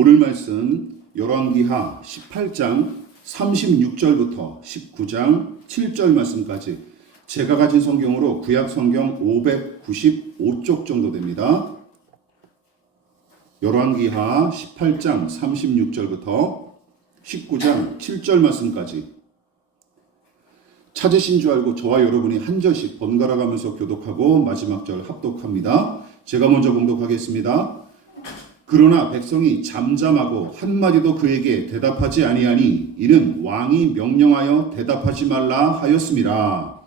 오늘 말씀 열왕기하 18장 36절부터 19장 7절 말씀까지 제가 가진 성경으로 구약 성경 595쪽 정도 됩니다. 열왕기하 18장 36절부터 19장 7절 말씀까지 찾으신 줄 알고 저와 여러분이 한 절씩 번갈아 가면서 교독하고 마지막 절 합독합니다. 제가 먼저 봉독하겠습니다. 그러나 백성이 잠잠하고 한마디도 그에게 대답하지 아니하니 이는 왕이 명령하여 대답하지 말라 하였음이라.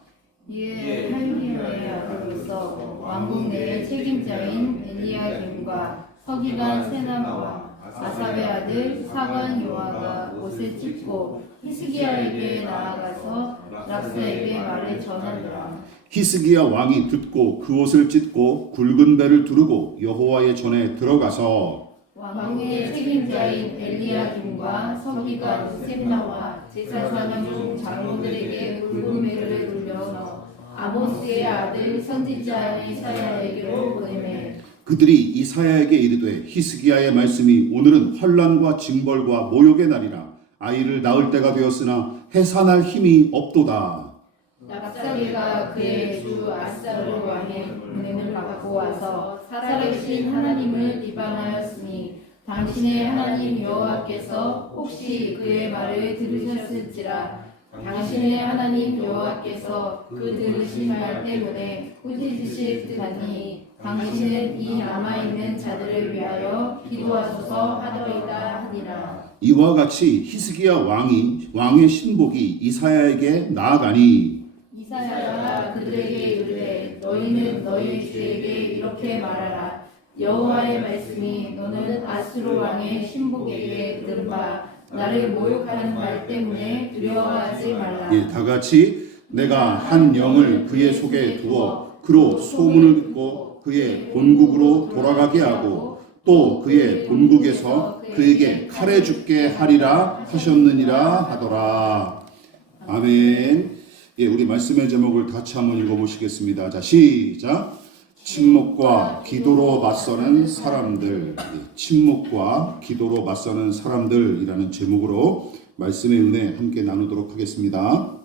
이에 할미오의 아들로서 왕궁 내의 책임자인 엘리야김과 서기관 세나와 아삽의 아들 사관 요아가 옷을 찢고 히스기야에게 나아가서 랍사에게 말을 전하더라. 히스기야 왕이 듣고 그 옷을 찢고 굵은 배를 두르고 여호와의 전에 들어가서 왕궁의 책임자인 엘리야김과 서기관 세나와 제사장 중 장로들에게 굵은 배를 돌려 아모스의 아들 선지자 이사야에게로 보내매 그들이 이사야에게 이르되 히스기야의 말씀이 오늘은 환난과 징벌과 모욕의 날이라 아이를 낳을 때가 되었으나 해산할 힘이 없도다. 랍사게가 그의 주 아사르 왕의 보냄을 받고 와서 살아계신 하나님을 비방하였으니 당신의 하나님 여호와께서 혹시 그의 말을 들으셨을지라. 당신의 하나님 여호와께서 그 들으신 말 때문에 꾸짖으실 듯하니 당신은 이 남아있는 자들을 위하여 기도하소서 하더이다 하니라. 이와 같이 히스기야 왕의 신복이 이사야에게 나아가니 이사야가 그들에게 이르되 너희는 너희 주에게 이렇게 말하라. 여호와의 말씀이 너는 아수르 왕의 신복에게 들은 바 나를 모욕하는 말 때문에 두려워하지 말라. 다 같이 내가 한 영을 그의 속에 두어 그로 소문을 듣고 그의 본국으로 돌아가게 하고 또 그의 본국에서 그에게 칼에 죽게 하리라 하셨느니라 하더라. 아멘. 우리 말씀의 제목을 같이 한번 읽어보시겠습니다. 자, 시작. 침묵과 기도로 맞서는 사람들. 침묵과 기도로 맞서는 사람들이라는 제목으로 말씀의 은혜 함께 나누도록 하겠습니다.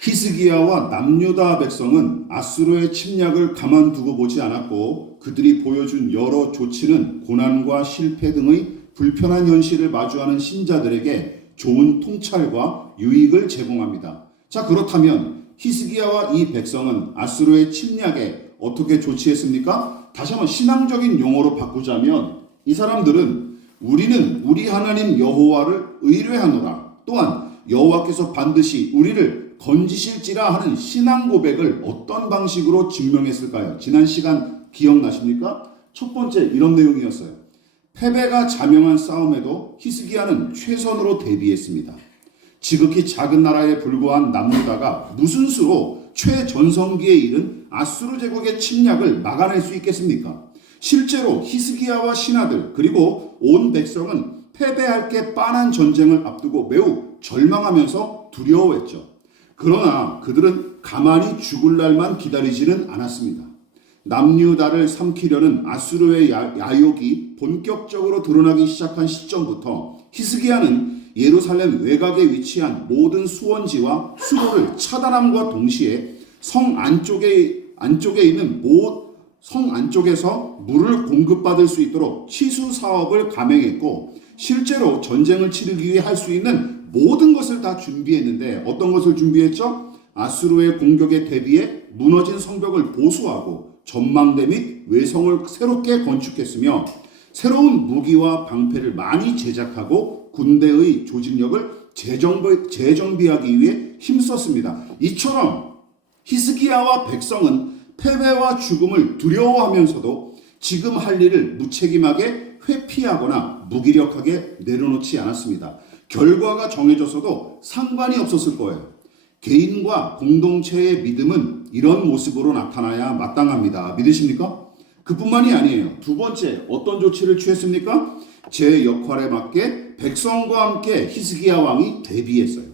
히스기야와 남유다 백성은 아수르의 침략을 가만두고 보지 않았고 그들이 보여준 여러 조치는 고난과 실패 등의 불편한 현실을 마주하는 신자들에게 좋은 통찰과 유익을 제공합니다. 자, 그렇다면 히스기야와 이 백성은 아수르의 침략에 어떻게 조치했습니까? 다시 한번 신앙적인 용어로 바꾸자면 이 사람들은 우리는 우리 하나님 여호와를 의뢰하노라. 또한 여호와께서 반드시 우리를 건지실지라 하는 신앙 고백을 어떤 방식으로 증명했을까요? 지난 시간 기억나십니까? 첫 번째 이런 내용이었어요. 패배가 자명한 싸움에도 히스기야는 최선으로 대비했습니다. 지극히 작은 나라에 불과한 남유다가 무슨 수로 최전성기에 이른 아수르 제국의 침략을 막아낼 수 있겠습니까? 실제로 히스기야와 신하들 그리고 온 백성은 패배할 게 뻔한 전쟁을 앞두고 매우 절망하면서 두려워했죠. 그러나 그들은 가만히 죽을 날만 기다리지는 않았습니다. 남유다를 삼키려는 아수르의 야욕이 본격적으로 드러나기 시작한 시점부터 히스기야는 예루살렘 외곽에 위치한 모든 수원지와 수로를 차단함과 동시에 성 안쪽에서 물을 공급받을 수 있도록 치수 사업을 감행했고 실제로 전쟁을 치르기 위해 할 수 있는 모든 것을 다 준비했는데 어떤 것을 준비했죠? 아수르의 공격에 대비해 무너진 성벽을 보수하고 전망대 및 외성을 새롭게 건축했으며 새로운 무기와 방패를 많이 제작하고 군대의 조직력을 재정비하기 위해 힘썼습니다. 이처럼 히스기야와 백성은 패배와 죽음을 두려워하면서도 지금 할 일을 무책임하게 회피하거나 무기력하게 내려놓지 않았습니다. 결과가 정해졌어도 상관이 없었을 거예요. 개인과 공동체의 믿음은 이런 모습으로 나타나야 마땅합니다. 믿으십니까? 그뿐만이 아니에요. 두 번째, 어떤 조치를 취했습니까? 제 역할에 맞게 백성과 함께 히스기야 왕이 대비했어요.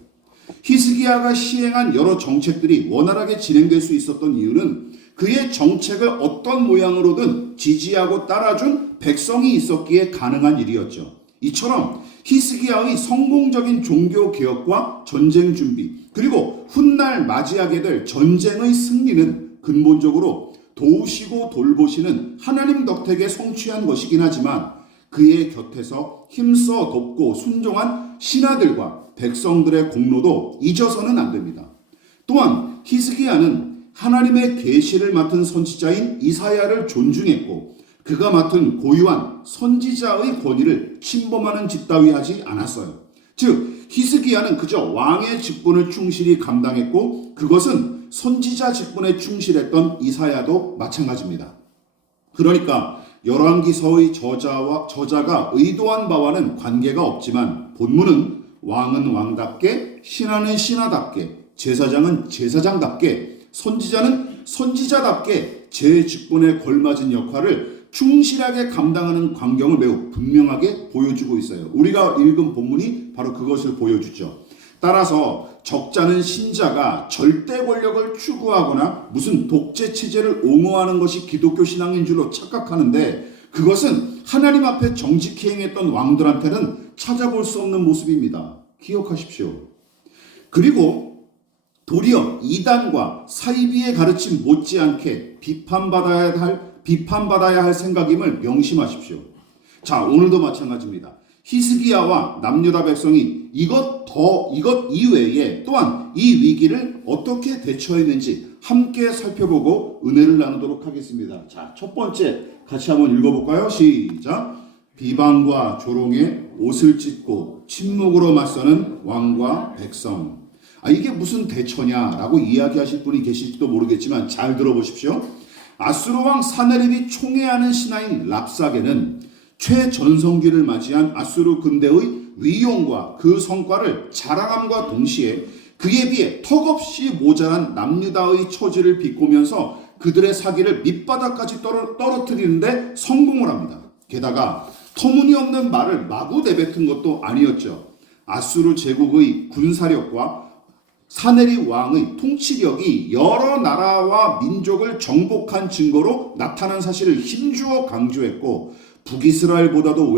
히스기야가 시행한 여러 정책들이 원활하게 진행될 수 있었던 이유는 그의 정책을 어떤 모양으로든 지지하고 따라준 백성이 있었기에 가능한 일이었죠. 이처럼 히스기야의 성공적인 종교 개혁과 전쟁 준비, 그리고 훗날 맞이하게 될 전쟁의 승리는 근본적으로 도우시고 돌보시는 하나님 덕택에 성취한 것이긴 하지만 그의 곁에서 힘써 돕고 순종한 신하들과 백성들의 공로도 잊어서는 안 됩니다. 또한 히스기야는 하나님의 계시를 맡은 선지자인 이사야를 존중했고 그가 맡은 고유한 선지자의 권위를 침범하는 짓 따위 하지 않았어요. 즉 히스기야는 그저 왕의 직분을 충실히 감당했고 그것은 선지자 직분에 충실했던 이사야도 마찬가지입니다. 그러니까 열왕기서의 저자가 의도한 바와는 관계가 없지만 본문은 왕은 왕답게, 신하는 신하답게, 제사장은 제사장답게, 선지자는 선지자답게 제 직분에 걸맞은 역할을 충실하게 감당하는 광경을 매우 분명하게 보여주고 있어요. 우리가 읽은 본문이 바로 그것을 보여주죠. 따라서 적잖은 신자가 절대 권력을 추구하거나 무슨 독재 체제를 옹호하는 것이 기독교 신앙인 줄로 착각하는데 그것은 하나님 앞에 정직히 행했던 왕들한테는 찾아볼 수 없는 모습입니다. 기억하십시오. 그리고 도리어 이단과 사이비의 가르침 못지않게 비판받아야 할 생각임을 명심하십시오. 자, 오늘도 마찬가지입니다. 히스기야와 남유다 백성이 이것 이외에 또한 이 위기를 어떻게 대처했는지 함께 살펴보고 은혜를 나누도록 하겠습니다. 자, 첫 번째 같이 한번 읽어볼까요? 시작. 비방과 조롱에 옷을 찢고 침묵으로 맞서는 왕과 백성. 이게 무슨 대처냐라고 이야기하실 분이 계실지도 모르겠지만 잘 들어보십시오. 아수르 왕 사네립이 총애하는 신하인 랍사게는 최전성기를 맞이한 아수르 군대의 위용과 그 성과를 자랑함과 동시에 그에 비해 턱없이 모자란 남유다의 처지를 비꼬면서 그들의 사기를 밑바닥까지 떨어뜨리는데 성공을 합니다. 게다가 터무니없는 말을 마구 내뱉은 것도 아니었죠. 아수르 제국의 군사력과 사네립 왕의 통치력이 여러 나라와 민족을 정복한 증거로 나타난 사실을 힘주어 강조했고 북이스라엘보다도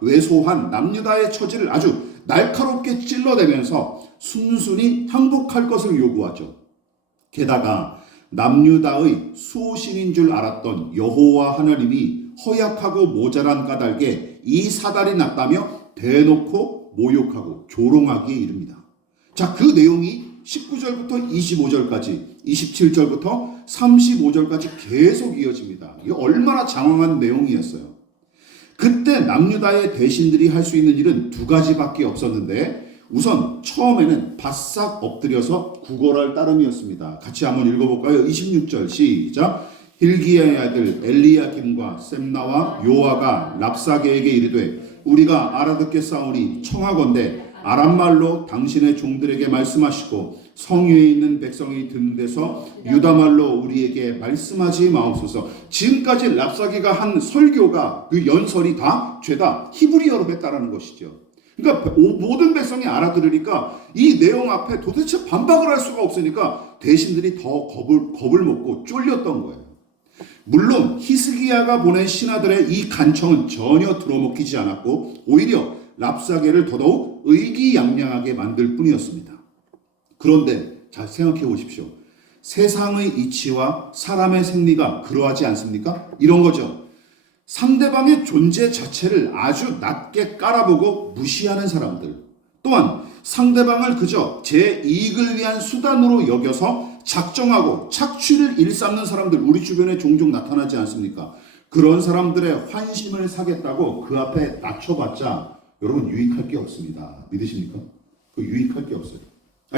왜소한 남유다의 처지를 아주 날카롭게 찔러대면서 순순히 항복할 것을 요구하죠. 게다가 남유다의 수호신인 줄 알았던 여호와 하나님이 허약하고 모자란 까닭에 이 사달이 났다며 대놓고 모욕하고 조롱하기에 이릅니다. 자, 그 내용이 19절부터 25절까지, 27절부터 35절까지 계속 이어집니다. 이게 얼마나 장황한 내용이었어요. 그때 남유다의 대신들이 할 수 있는 일은 두 가지밖에 없었는데 우선 처음에는 바싹 엎드려서 구걸할 따름이었습니다. 같이 한번 읽어볼까요? 26절 시작. hil기야의 아들 엘리야김과 셈나와 요아가 랍사게에게 이르되 우리가 알아듣겠사오니 청하건대 아람말로 당신의 종들에게 말씀하시고 성위에 있는 백성이 듣는 데서 유다말로 우리에게 말씀하지 마옵소서. 지금까지 랍사게가 한 설교가 그 연설이 다 죄다 히브리어로 했다라는 것이죠. 그러니까 모든 백성이 알아들으니까 이 내용 앞에 도대체 반박을 할 수가 없으니까 대신들이 더 겁을 먹고 쫄렸던 거예요. 물론 히스기야가 보낸 신하들의 이 간청은 전혀 들어먹히지 않았고 오히려 랍사게를 더더욱 의기양양하게 만들 뿐이었습니다. 그런데 잘 생각해 보십시오. 세상의 이치와 사람의 생리가 그러하지 않습니까? 이런 거죠. 상대방의 존재 자체를 아주 낮게 깔아보고 무시하는 사람들, 또한 상대방을 그저 제 이익을 위한 수단으로 여겨서 작정하고 착취를 일삼는 사람들 우리 주변에 종종 나타나지 않습니까? 그런 사람들의 환심을 사겠다고 그 앞에 낮춰봤자 여러분 유익할 게 없습니다. 믿으십니까? 그 유익할 게 없어요.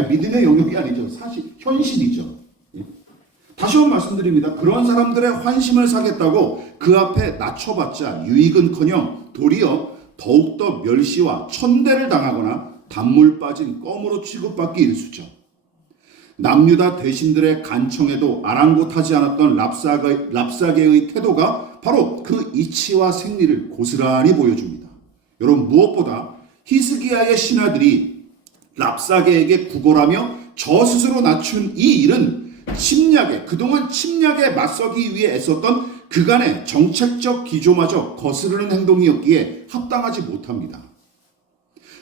믿음의 영역이 아니죠. 사실 현실이죠. 다시 한번 말씀드립니다. 그런 사람들의 환심을 사겠다고 그 앞에 낮춰봤자 유익은커녕 도리어 더욱더 멸시와 천대를 당하거나 단물 빠진 껌으로 취급받기 일쑤죠. 남유다 대신들의 간청에도 아랑곳하지 않았던 랍사게의 태도가 바로 그 이치와 생리를 고스란히 보여줍니다. 여러분 무엇보다 히스기야의 신하들이 랍사게에게 구걸하며 저 스스로 낮춘 이 일은 그동안 침략에 맞서기 위해 애썼던 그간의 정책적 기조마저 거스르는 행동이었기에 합당하지 못합니다.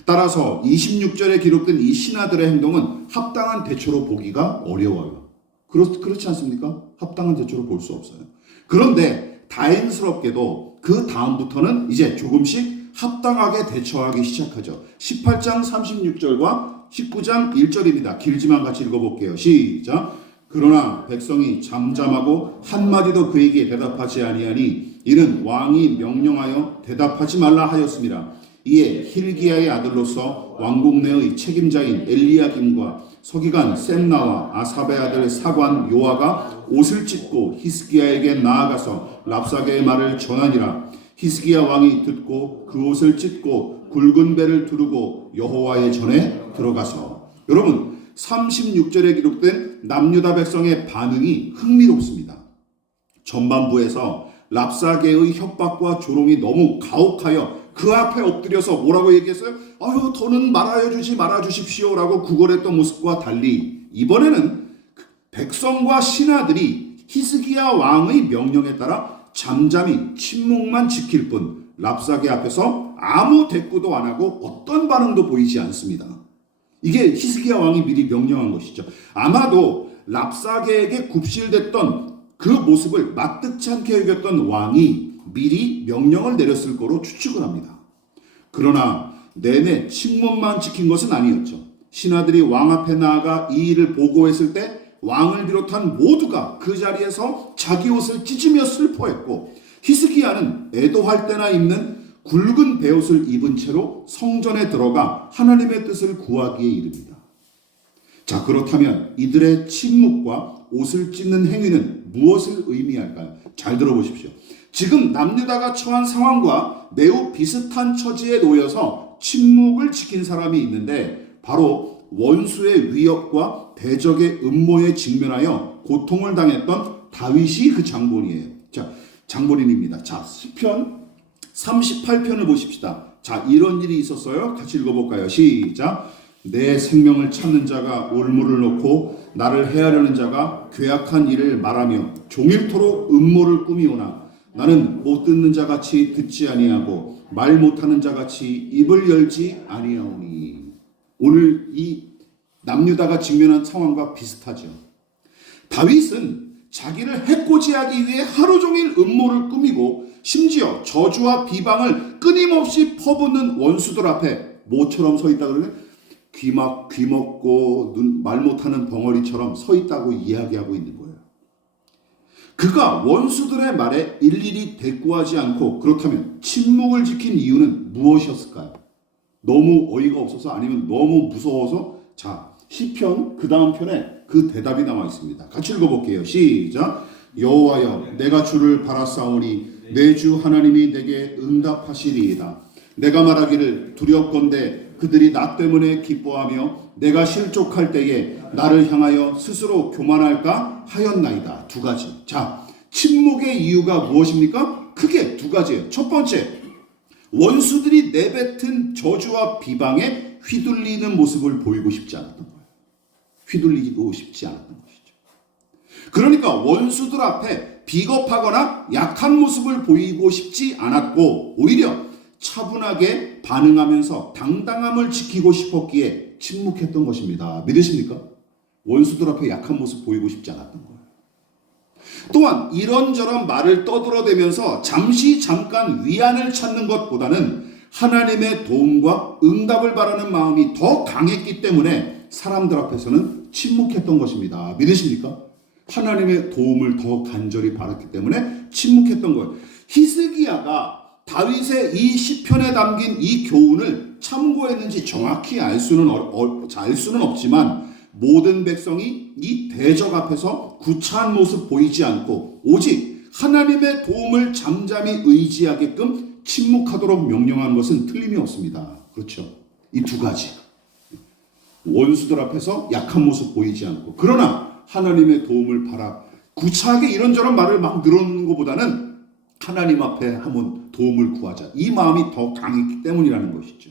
따라서 26절에 기록된 이 신하들의 행동은 합당한 대처로 보기가 어려워요. 그렇지 않습니까? 합당한 대처로 볼 수 없어요. 그런데 다행스럽게도 그 다음부터는 이제 조금씩 합당하게 대처하기 시작하죠. 18장 36절과 19장 1절입니다. 길지만 같이 읽어볼게요. 시작. 그러나 백성이 잠잠하고 한마디도 그에게 대답하지 아니하니 이는 왕이 명령하여 대답하지 말라 하였습니다. 이에 힐기야의 아들로서 왕궁 내의 책임자인 엘리야김과 서기관 셈나와 아삽의 아들 사관 요아가 옷을 찢고 히스기야에게 나아가서 랍사게의 말을 전하니라. 히스기야 왕이 듣고 그 옷을 찢고 굵은 배를 두르고 여호와의 전에 들어가서. 여러분 36절에 기록된 남유다 백성의 반응이 흥미롭습니다. 전반부에서 랍사게의 협박과 조롱이 너무 가혹하여 그 앞에 엎드려서 뭐라고 얘기했어요? 아유, 더는 말아 주십시오 라고 구걸했던 모습과 달리 이번에는 백성과 신하들이 히스기야 왕의 명령에 따라 잠잠히 침묵만 지킬 뿐 랍사게 앞에서 아무 대꾸도 안 하고 어떤 반응도 보이지 않습니다. 이게 히스기야 왕이 미리 명령한 것이죠. 아마도 랍사게에게 굽실댔던 그 모습을 마뜩치 않게 여겼던 왕이 미리 명령을 내렸을 거로 추측을 합니다. 그러나 내내 침묵만 지킨 것은 아니었죠. 신하들이 왕 앞에 나아가 이 일을 보고했을 때 왕을 비롯한 모두가 그 자리에서 자기 옷을 찢으며 슬퍼했고 히스기야는 애도할 때나 입는 굵은 베옷을 입은 채로 성전에 들어가 하나님의 뜻을 구하기에 이릅니다. 자, 그렇다면 이들의 침묵과 옷을 찢는 행위는 무엇을 의미할까요? 잘 들어보십시오. 지금 남유다가 처한 상황과 매우 비슷한 처지에 놓여서 침묵을 지킨 사람이 있는데 바로 원수의 위협과 대적의 음모에 직면하여 고통을 당했던 다윗이 그 장본이에요. 자, 장본인입니다. 자, 시편 38편을 보십시다. 자, 이런 일이 있었어요. 같이 읽어볼까요? 시작. 내 생명을 찾는 자가 올무를 놓고 나를 해하려는 자가 괴악한 일을 말하며 종일토록 음모를 꾸미오나 나는 못 듣는 자같이 듣지 아니하고 말 못하는 자같이 입을 열지 아니하오니. 오늘 이 남유다가 직면한 상황과 비슷하죠. 다윗은 자기를 해코지하기 위해 하루 종일 음모를 꾸미고 심지어 저주와 비방을 끊임없이 퍼붓는 원수들 앞에 뭐처럼 서 있다 그러면 귀 먹고 말 못하는 벙어리처럼 서 있다고 이야기하고 있는 거예요. 그가 원수들의 말에 일일이 대꾸하지 않고 그렇다면 침묵을 지킨 이유는 무엇이었을까요? 너무 어이가 없어서 아니면 너무 무서워서? 자, 시편 그 다음 편에 그 대답이 나와 있습니다. 같이 읽어볼게요. 시작. 여호와여 내가 주를 바라사오니 내 주 하나님이 내게 응답하시리이다. 내가 말하기를 두렵건대 그들이 나 때문에 기뻐하며 내가 실족할 때에 나를 향하여 스스로 교만할까 하였나이다. 두 가지. 자, 침묵의 이유가 무엇입니까? 크게 두 가지예요. 첫 번째, 원수들이 내뱉은 저주와 비방에 휘둘리는 모습을 보이고 싶지 않았던 거예요. 휘둘리고 싶지 않았던 것이죠. 그러니까 원수들 앞에 비겁하거나 약한 모습을 보이고 싶지 않았고 오히려 차분하게 반응하면서 당당함을 지키고 싶었기에 침묵했던 것입니다. 믿으십니까? 원수들 앞에 약한 모습 보이고 싶지 않았던 거예요. 또한 이런저런 말을 떠들어대면서 잠깐 위안을 찾는 것보다는 하나님의 도움과 응답을 바라는 마음이 더 강했기 때문에 사람들 앞에서는 침묵했던 것입니다. 믿으십니까? 하나님의 도움을 더 간절히 바랐기 때문에 침묵했던 거예요. 히스기야가 다윗의 이 시편에 담긴 이 교훈을 참고했는지 정확히 알 수는 없지만 모든 백성이 이 대적 앞에서 구차한 모습 보이지 않고 오직 하나님의 도움을 잠잠히 의지하게끔 침묵하도록 명령한 것은 틀림이 없습니다. 그렇죠? 이 두 가지. 원수들 앞에서 약한 모습 보이지 않고 그러나 하나님의 도움을 바라 구차하게 이런저런 말을 막 늘어놓는 것보다는 하나님 앞에 한번 도움을 구하자. 이 마음이 더 강했기 때문이라는 것이죠.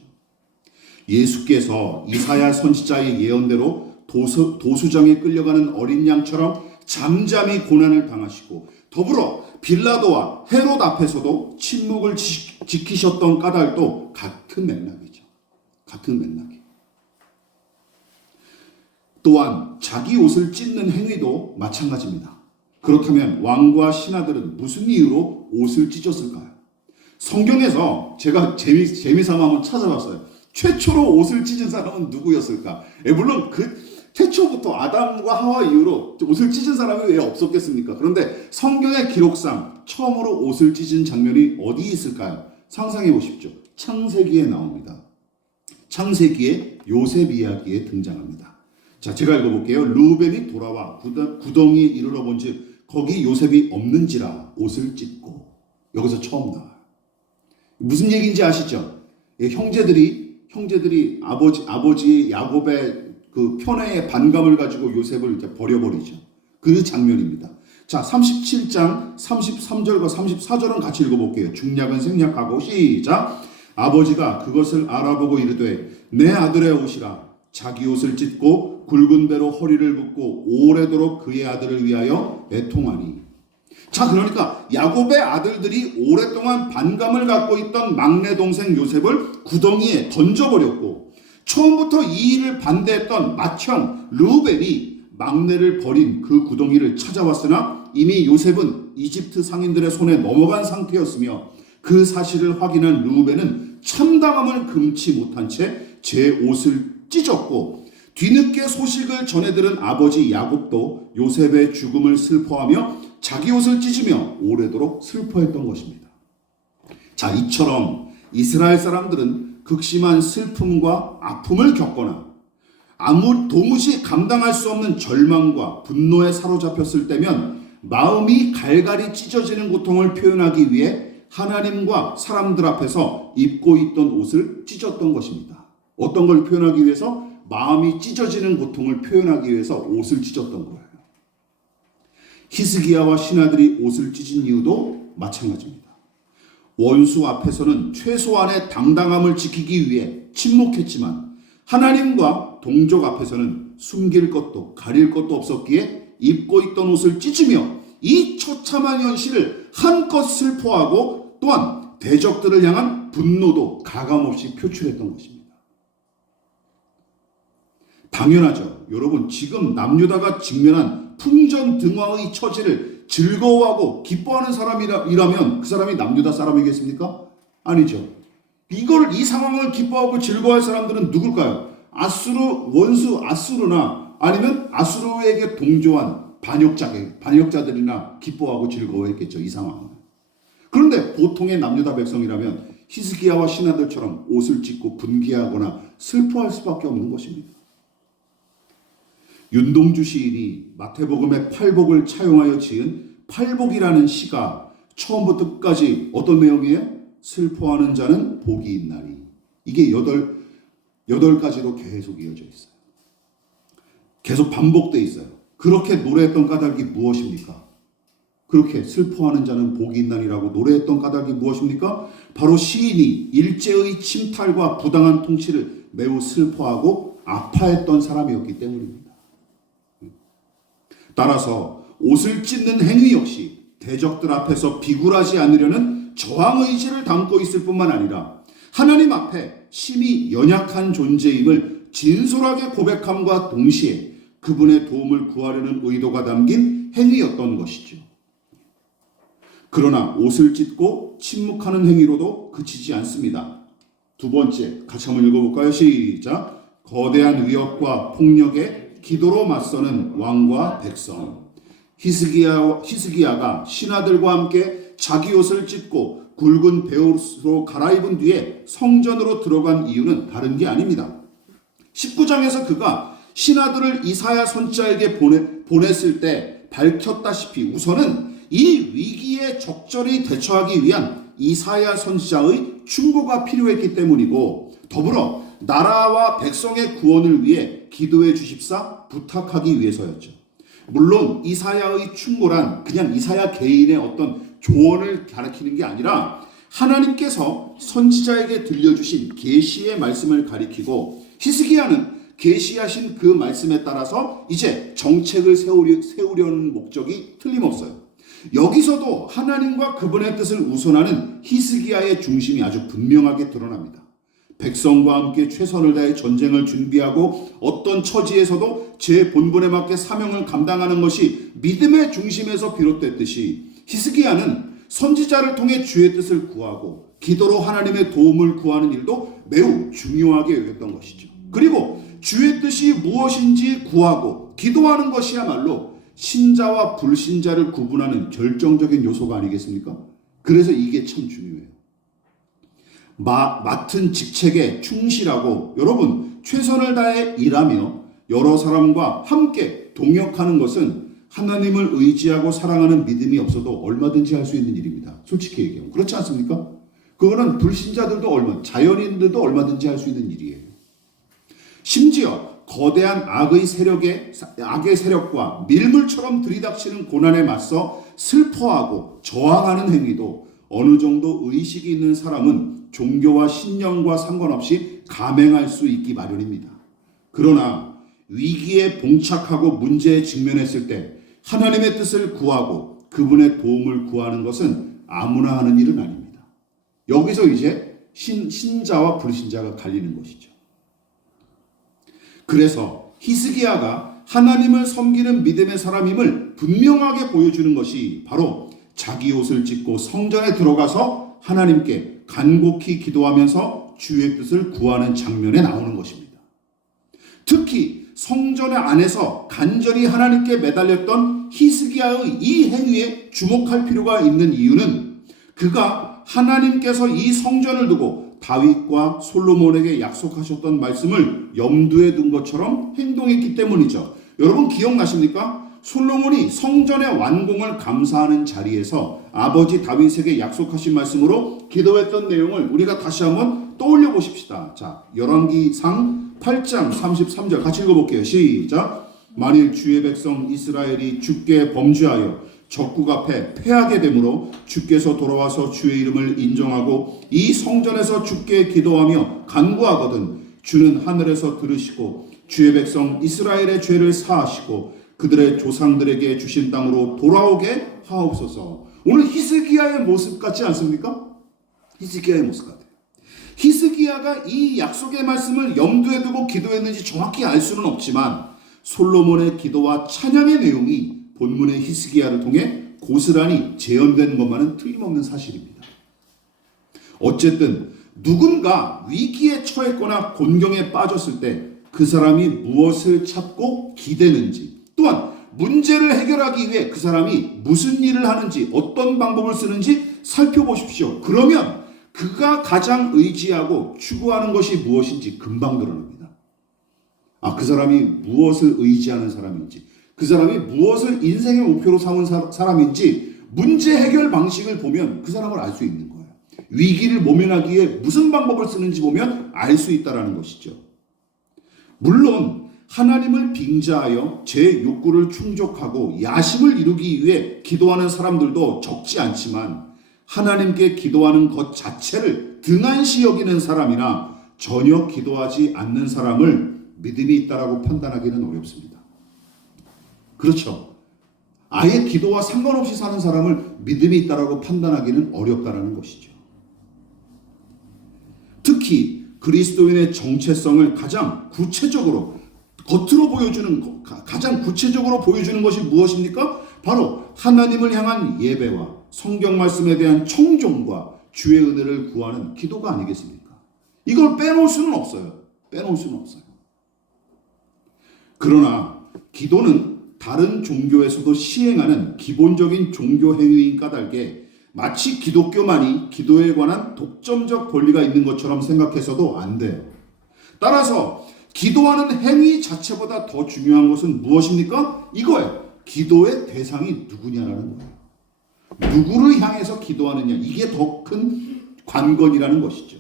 예수께서 이사야 선지자의 예언대로 도수장에 끌려가는 어린 양처럼 잠잠히 고난을 당하시고 더불어 빌라도와 헤롯 앞에서도 침묵을 지키셨던 까닭도 같은 맥락이죠. 같은 맥락이. 또한 자기 옷을 찢는 행위도 마찬가지입니다. 그렇다면 왕과 신하들은 무슨 이유로 옷을 찢었을까요? 성경에서 제가 재미삼아 한번 찾아봤어요. 최초로 옷을 찢은 사람은 누구였을까? 물론 태초부터 아담과 하와 이후로 옷을 찢은 사람이 왜 없었겠습니까? 그런데 성경의 기록상 처음으로 옷을 찢은 장면이 어디 있을까요? 상상해 보십시오. 창세기에 나옵니다. 창세기에 요셉 이야기에 등장합니다. 자, 제가 읽어볼게요. 루벤이 돌아와 구덩이에 이르러 본즉 거기 요셉이 없는지라 옷을 찢고. 여기서 처음 나와요. 무슨 얘기인지 아시죠? 형제들이 아버지 야곱의 그 편애의 반감을 가지고 요셉을 이제 버려버리죠. 그 장면입니다. 자, 37장 33절과 34절은 같이 읽어볼게요. 중략은 생략하고 시작. 아버지가 그것을 알아보고 이르되 내 아들의 옷이라. 자기 옷을 찢고 굵은 배로 허리를 묶고 오래도록 그의 아들을 위하여 애통하니. 자, 그러니까 야곱의 아들들이 오랫동안 반감을 갖고 있던 막내 동생 요셉을 구덩이에 던져버렸고 처음부터 이 일을 반대했던 맏형 르우벤이 막내를 버린 그 구덩이를 찾아왔으나 이미 요셉은 이집트 상인들의 손에 넘어간 상태였으며 그 사실을 확인한 르우벤은 참담함을 금치 못한 채 제 옷을 찢었고 뒤늦게 소식을 전해들은 아버지 야곱도 요셉의 죽음을 슬퍼하며 자기 옷을 찢으며 오래도록 슬퍼했던 것입니다. 자, 이처럼 이스라엘 사람들은 극심한 슬픔과 아픔을 겪거나 도무지 감당할 수 없는 절망과 분노에 사로잡혔을 때면 마음이 갈갈이 찢어지는 고통을 표현하기 위해 하나님과 사람들 앞에서 입고 있던 옷을 찢었던 것입니다. 어떤 걸 표현하기 위해서? 마음이 찢어지는 고통을 표현하기 위해서 옷을 찢었던 거예요. 히스기야와 신하들이 옷을 찢은 이유도 마찬가지입니다. 원수 앞에서는 최소한의 당당함을 지키기 위해 침묵했지만 하나님과 동족 앞에서는 숨길 것도 가릴 것도 없었기에 입고 있던 옷을 찢으며 이 처참한 현실을 한껏 슬퍼하고 또한 대적들을 향한 분노도 가감없이 표출했던 것입니다. 당연하죠. 여러분, 지금 남유다가 직면한 풍전등화의 처지를 즐거워하고 기뻐하는 사람이라면 그 사람이 남유다 사람이겠습니까? 아니죠. 이 상황을 기뻐하고 즐거워할 사람들은 누굴까요? 원수 아수르나 아니면 아수르에게 동조한 반역자들이나 기뻐하고 즐거워했겠죠. 이 상황은. 그런데 보통의 남유다 백성이라면 히스기야와 신하들처럼 옷을 찢고 분개하거나 슬퍼할 수밖에 없는 것입니다. 윤동주 시인이 마태복음의 팔복을 차용하여 지은 팔복이라는 시가 처음부터 끝까지 어떤 내용이에요? 슬퍼하는 자는 복이 있나니. 이게 8가지로 계속 이어져 있어요. 계속 반복되어 있어요. 그렇게 노래했던 까닭이 무엇입니까? 그렇게 슬퍼하는 자는 복이 있나니라고 노래했던 까닭이 무엇입니까? 바로 시인이 일제의 침탈과 부당한 통치를 매우 슬퍼하고 아파했던 사람이었기 때문입니다. 따라서 옷을 찢는 행위 역시 대적들 앞에서 비굴하지 않으려는 저항 의지를 담고 있을 뿐만 아니라 하나님 앞에 심히 연약한 존재임을 진솔하게 고백함과 동시에 그분의 도움을 구하려는 의도가 담긴 행위였던 것이죠. 그러나 옷을 찢고 침묵하는 행위로도 그치지 않습니다. 두 번째, 같이 한번 읽어볼까요? 시작. 거대한 위협과 폭력에 기도로 맞서는 왕과 백성. 히스기야가 신하들과 함께 자기 옷을 찢고 굵은 베옷으로 갈아입은 뒤에 성전으로 들어간 이유는 다른 게 아닙니다. 19장에서 그가 신하들을 이사야 선지자에게 보냈을 때 밝혔다시피 우선은 이 위기에 적절히 대처하기 위한 이사야 선지자의 충고가 필요했기 때문이고 더불어 나라와 백성의 구원을 위해 기도해 주십사 부탁하기 위해서였죠. 물론 이사야의 충고란 그냥 이사야 개인의 어떤 조언을 가리키는 게 아니라 하나님께서 선지자에게 들려주신 계시의 말씀을 가리키고 히스기야는 계시하신 그 말씀에 따라서 이제 정책을 세우려는 목적이 틀림없어요. 여기서도 하나님과 그분의 뜻을 우선하는 히스기야의 중심이 아주 분명하게 드러납니다. 백성과 함께 최선을 다해 전쟁을 준비하고 어떤 처지에서도 제 본분에 맞게 사명을 감당하는 것이 믿음의 중심에서 비롯됐듯이 히스기야는 선지자를 통해 주의 뜻을 구하고 기도로 하나님의 도움을 구하는 일도 매우 중요하게 여겼던 것이죠. 그리고 주의 뜻이 무엇인지 구하고 기도하는 것이야말로 신자와 불신자를 구분하는 결정적인 요소가 아니겠습니까? 그래서 이게 참 중요해요. 맡은 직책에 충실하고 여러분 최선을 다해 일하며 여러 사람과 함께 동역하는 것은 하나님을 의지하고 사랑하는 믿음이 없어도 얼마든지 할 수 있는 일입니다. 솔직히 얘기하면 그렇지 않습니까? 그거는 불신자들도 자연인들도 얼마든지 할 수 있는 일이에요. 심지어 거대한 악의 세력과 밀물처럼 들이닥치는 고난에 맞서 슬퍼하고 저항하는 행위도 어느 정도 의식이 있는 사람은 종교와 신념과 상관없이 감행할 수 있기 마련입니다. 그러나 위기에 봉착하고 문제에 직면했을 때 하나님의 뜻을 구하고 그분의 도움을 구하는 것은 아무나 하는 일은 아닙니다. 여기서 이제 신자와 불신자가 갈리는 것이죠. 그래서 히스기야가 하나님을 섬기는 믿음의 사람임을 분명하게 보여주는 것이 바로 자기 옷을 찢고 성전에 들어가서 하나님께 간곡히 기도하면서 주의 뜻을 구하는 장면에 나오는 것입니다. 특히 성전의 안에서 간절히 하나님께 매달렸던 히스기야의 이 행위에 주목할 필요가 있는 이유는 그가 하나님께서 이 성전을 두고 다윗과 솔로몬에게 약속하셨던 말씀을 염두에 둔 것처럼 행동했기 때문이죠. 여러분 기억나십니까? 솔로몬이 성전의 완공을 감사하는 자리에서 아버지 다윗에게 약속하신 말씀으로 기도했던 내용을 우리가 다시 한번 떠올려 보십시다. 자, 열왕기상 8장 33절 같이 읽어볼게요. 시작. 만일 주의 백성 이스라엘이 주께 범죄하여 적국 앞에 패하게 되므로 주께서 돌아와서 주의 이름을 인정하고 이 성전에서 주께 기도하며 간구하거든 주는 하늘에서 들으시고 주의 백성 이스라엘의 죄를 사하시고 그들의 조상들에게 주신 땅으로 돌아오게 하옵소서. 오늘 히스기야의 모습 같지 않습니까? 히스기야의 모습 같아요. 히스기야가 이 약속의 말씀을 염두에 두고 기도했는지 정확히 알 수는 없지만 솔로몬의 기도와 찬양의 내용이 본문의 히스기야를 통해 고스란히 재현된 것만은 틀림없는 사실입니다. 어쨌든 누군가 위기에 처했거나 곤경에 빠졌을 때 그 사람이 무엇을 찾고 기대는지 또한 문제를 해결하기 위해 그 사람이 무슨 일을 하는지 어떤 방법을 쓰는지 살펴보십시오. 그러면 그가 가장 의지하고 추구하는 것이 무엇인지 금방 드러납니다. 그 사람이 무엇을 의지하는 사람인지 그 사람이 무엇을 인생의 목표로 삼은 사람인지 문제 해결 방식을 보면 그 사람을 알 수 있는 거예요. 위기를 모면하기 위해 무슨 방법을 쓰는지 보면 알 수 있다는 것이죠. 물론 하나님을 빙자하여 제 욕구를 충족하고 야심을 이루기 위해 기도하는 사람들도 적지 않지만 하나님께 기도하는 것 자체를 등한시 여기는 사람이나 전혀 기도하지 않는 사람을 믿음이 있다라고 판단하기는 어렵습니다. 그렇죠. 아예 기도와 상관없이 사는 사람을 믿음이 있다라고 판단하기는 어렵다라는 것이죠. 특히 그리스도인의 정체성을 가장 구체적으로 보여주는 것이 무엇입니까? 바로 하나님을 향한 예배와 성경 말씀에 대한 청종과 주의 은혜를 구하는 기도가 아니겠습니까? 이걸 빼놓을 수는 없어요. 그러나 기도는 다른 종교에서도 시행하는 기본적인 종교 행위인 까닭에 마치 기독교만이 기도에 관한 독점적 권리가 있는 것처럼 생각해서도 안 돼요. 따라서 기도하는 행위 자체보다 더 중요한 것은 무엇입니까? 이거예요. 기도의 대상이 누구냐라는 거예요. 누구를 향해서 기도하느냐, 이게 더 큰 관건이라는 것이죠.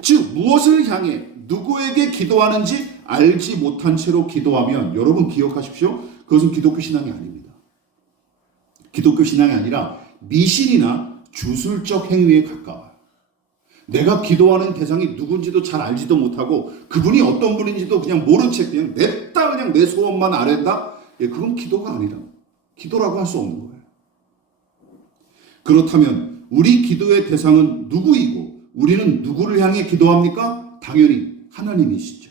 즉 무엇을 향해 누구에게 기도하는지 알지 못한 채로 기도하면 여러분 기억하십시오. 그것은 기독교 신앙이 아닙니다. 기독교 신앙이 아니라 미신이나 주술적 행위에 가까워요. 내가 기도하는 대상이 누군지도 잘 알지도 못하고 그분이 어떤 분인지도 그냥 모른 채 그냥 냅다 그냥 내 소원만 아랜다? 예, 그건 기도가 아니라 기도라고 할 수 없는 거예요. 그렇다면 우리 기도의 대상은 누구이고 우리는 누구를 향해 기도합니까? 당연히 하나님이시죠.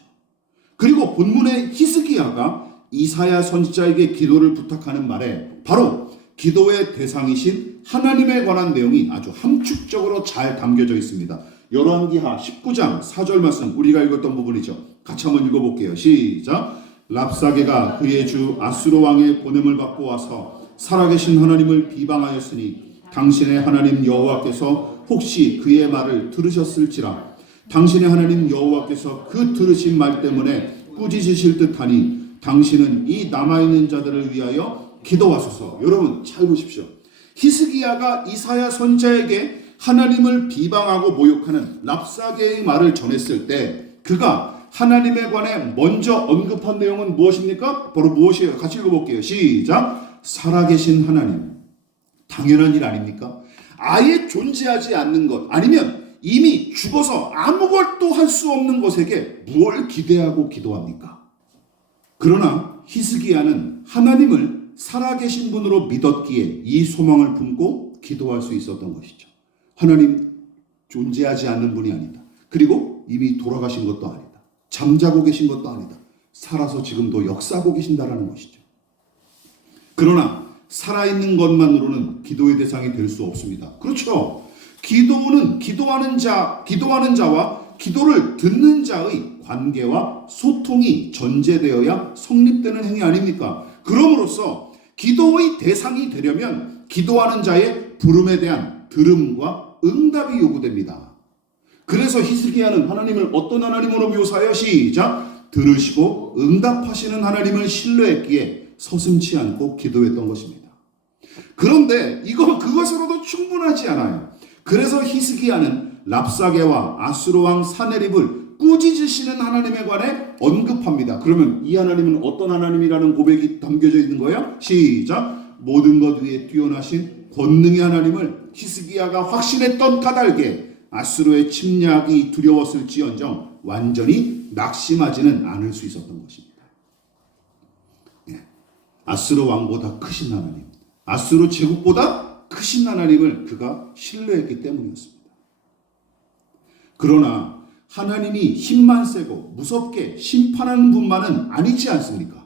그리고 본문의 히스기야가 이사야 선지자에게 기도를 부탁하는 말에 바로 기도의 대상이신 하나님에 관한 내용이 아주 함축적으로 잘 담겨져 있습니다. 열왕기하 19장 4절 말씀 우리가 읽었던 부분이죠. 같이 한번 읽어볼게요. 시작. 랍사게가 그의 주 아수르 왕의 보냄을 받고 와서 살아계신 하나님을 비방하였으니 당신의 하나님 여호와께서 혹시 그의 말을 들으셨을지라. 당신의 하나님 여호와께서 그 들으신 말 때문에 꾸짖으실 듯하니 당신은 이 남아있는 자들을 위하여 기도하소서. 여러분 잘 보십시오. 히스기야가 이사야 선지자에게 하나님을 비방하고 모욕하는 랍사게의 말을 전했을 때 그가 하나님에 관해 먼저 언급한 내용은 무엇입니까? 바로 무엇이에요? 같이 읽어볼게요. 시작. 살아계신 하나님. 당연한 일 아닙니까? 아예 존재하지 않는 것 아니면 이미 죽어서 아무것도 할 수 없는 것에게 무엇을 기대하고 기도합니까? 그러나 히스기야는 하나님을 살아계신 분으로 믿었기에 이 소망을 품고 기도할 수 있었던 것이죠. 하나님 존재하지 않는 분이 아니다. 그리고 이미 돌아가신 것도 아니다. 잠자고 계신 것도 아니다. 살아서 지금도 역사하고 계신다라는 것이죠. 그러나 살아있는 것만으로는 기도의 대상이 될 수 없습니다. 그렇죠. 기도는 기도하는 자와 기도를 듣는 자의 관계와 소통이 전제되어야 성립되는 행위 아닙니까? 그럼으로써 기도의 대상이 되려면 기도하는 자의 부름에 대한 들음과 응답이 요구됩니다. 그래서 히스기야는 하나님을 어떤 하나님으로 묘사해요? 시작. 들으시고 응답하시는 하나님을 신뢰했기에 서슴지 않고 기도했던 것입니다. 그런데 그것으로도 충분하지 않아요. 그래서 히스기야는 랍사게와 아수르 왕 사네립을 꾸짖으시는 하나님에 관해 언급합니다. 그러면 이 하나님은 어떤 하나님이라는 고백이 담겨져 있는 거예요? 시작. 모든 것 위에 뛰어나신 권능의 하나님을 히스기야가 확신했던 까닭에 아수르의 침략이 두려웠을지언정 완전히 낙심하지는 않을 수 있었던 것입니다. 아수르 왕보다 크신 하나님, 아수르 제국보다 크신 하나님을 그가 신뢰했기 때문이었습니다. 그러나 하나님이 힘만 세고 무섭게 심판하는 분만은 아니지 않습니까?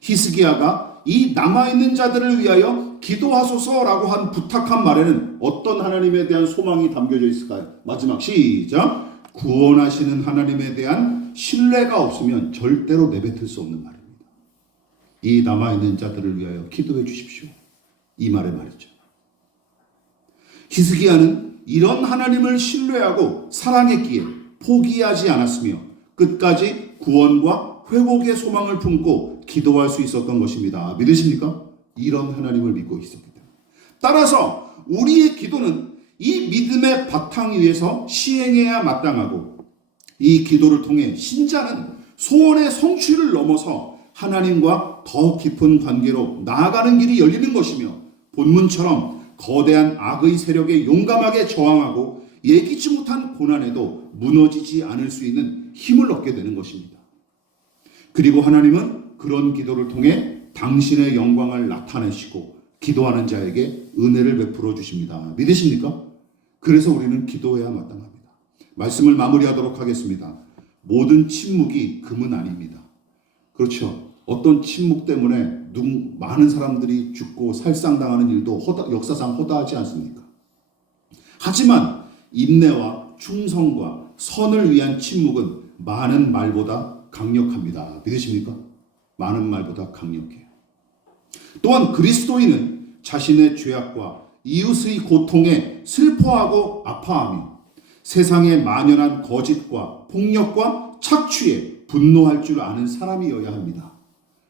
히스기야가 이 남아있는 자들을 위하여 기도하소서라고 한 부탁한 말에는 어떤 하나님에 대한 소망이 담겨져 있을까요? 마지막 시작. 구원하시는 하나님에 대한 신뢰가 없으면 절대로 내뱉을 수 없는 말입니다. 이 남아있는 자들을 위하여 기도해 주십시오. 이 말의 말이죠. 히스기야는 이런 하나님을 신뢰하고 사랑했기에 포기하지 않았으며 끝까지 구원과 회복의 소망을 품고 기도할 수 있었던 것입니다. 믿으십니까? 이런 하나님을 믿고 있었기 때문에. 따라서 우리의 기도는 이 믿음의 바탕 위에서 시행해야 마땅하고 이 기도를 통해 신자는 소원의 성취를 넘어서 하나님과 더 깊은 관계로 나아가는 길이 열리는 것이며 본문처럼 거대한 악의 세력에 용감하게 저항하고 예기치 못한 고난에도 무너지지 않을 수 있는 힘을 얻게 되는 것입니다. 그리고 하나님은 그런 기도를 통해 당신의 영광을 나타내시고 기도하는 자에게 은혜를 베풀어 주십니다. 믿으십니까? 그래서 우리는 기도해야 마땅합니다. 말씀을 마무리하도록 하겠습니다. 모든 침묵이 금은 아닙니다. 그렇죠. 어떤 침묵 때문에 많은 사람들이 죽고 살상당하는 일도 역사상 허다하지 않습니까? 하지만 인내와 충성과 선을 위한 침묵은 많은 말보다 강력합니다. 믿으십니까? 많은 말보다 강력해요. 또한 그리스도인은 자신의 죄악과 이웃의 고통에 슬퍼하고 아파하며 세상에 만연한 거짓과 폭력과 착취에 분노할 줄 아는 사람이어야 합니다.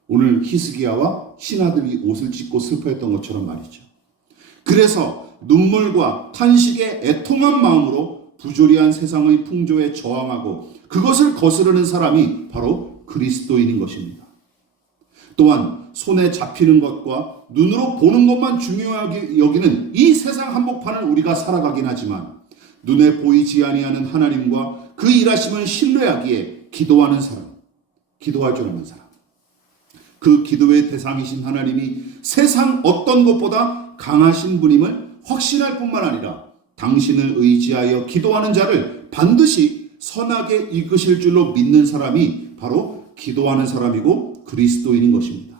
오늘 히스기야와 신하들이 옷을 찢고 슬퍼했던 것처럼 말이죠. 그래서 눈물과 탄식에 애통한 마음으로 부조리한 세상의 풍조에 저항하고 그것을 거스르는 사람이 바로 그리스도인인 것입니다. 또한 손에 잡히는 것과 눈으로 보는 것만 중요하게 여기는 이 세상 한복판을 우리가 살아가긴 하지만 눈에 보이지 아니하는 하나님과 그 일하심을 신뢰하기에 기도하는 사람, 기도할 줄 아는 사람, 그 기도의 대상이신 하나님이 세상 어떤 것보다 강하신 분임을 확신할 뿐만 아니라 당신을 의지하여 기도하는 자를 반드시 선하게 이끄실 줄로 믿는 사람이 바로 기도하는 사람이고 그리스도인인 것입니다.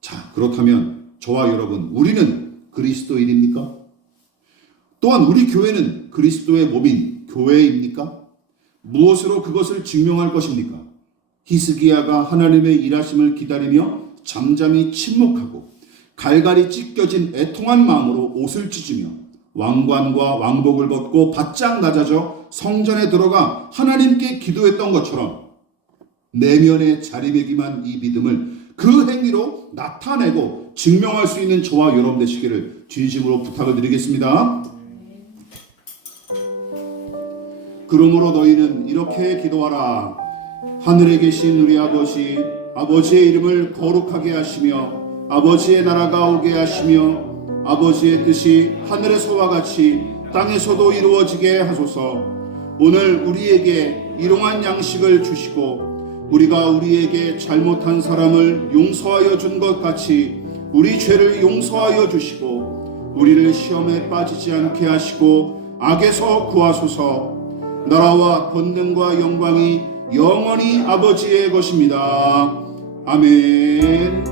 자, 그렇다면 저와 여러분, 우리는 그리스도인입니까? 또한 우리 교회는 그리스도의 몸인 교회입니까? 무엇으로 그것을 증명할 것입니까? 히스기야가 하나님의 일하심을 기다리며 잠잠히 침묵하고 갈갈이 찢겨진 애통한 마음으로 옷을 찢으며 왕관과 왕복을 벗고 바짝 낮아져 성전에 들어가 하나님께 기도했던 것처럼 내면의 자리매김한 이 믿음을 그 행위로 나타내고 증명할 수 있는 저와 여러분 되시기를 진심으로 부탁을 드리겠습니다. 그러므로 너희는 이렇게 기도하라. 하늘에 계신 우리 아버지, 아버지의 이름을 거룩하게 하시며 아버지의 나라가 오게 하시며 아버지의 뜻이 하늘에서와 같이 땅에서도 이루어지게 하소서. 오늘 우리에게 일용할 양식을 주시고 우리가 우리에게 잘못한 사람을 용서하여 준 것 같이 우리 죄를 용서하여 주시고 우리를 시험에 빠지지 않게 하시고 악에서 구하소서. 나라와 권능과 영광이 영원히 아버지의 것입니다. 아멘.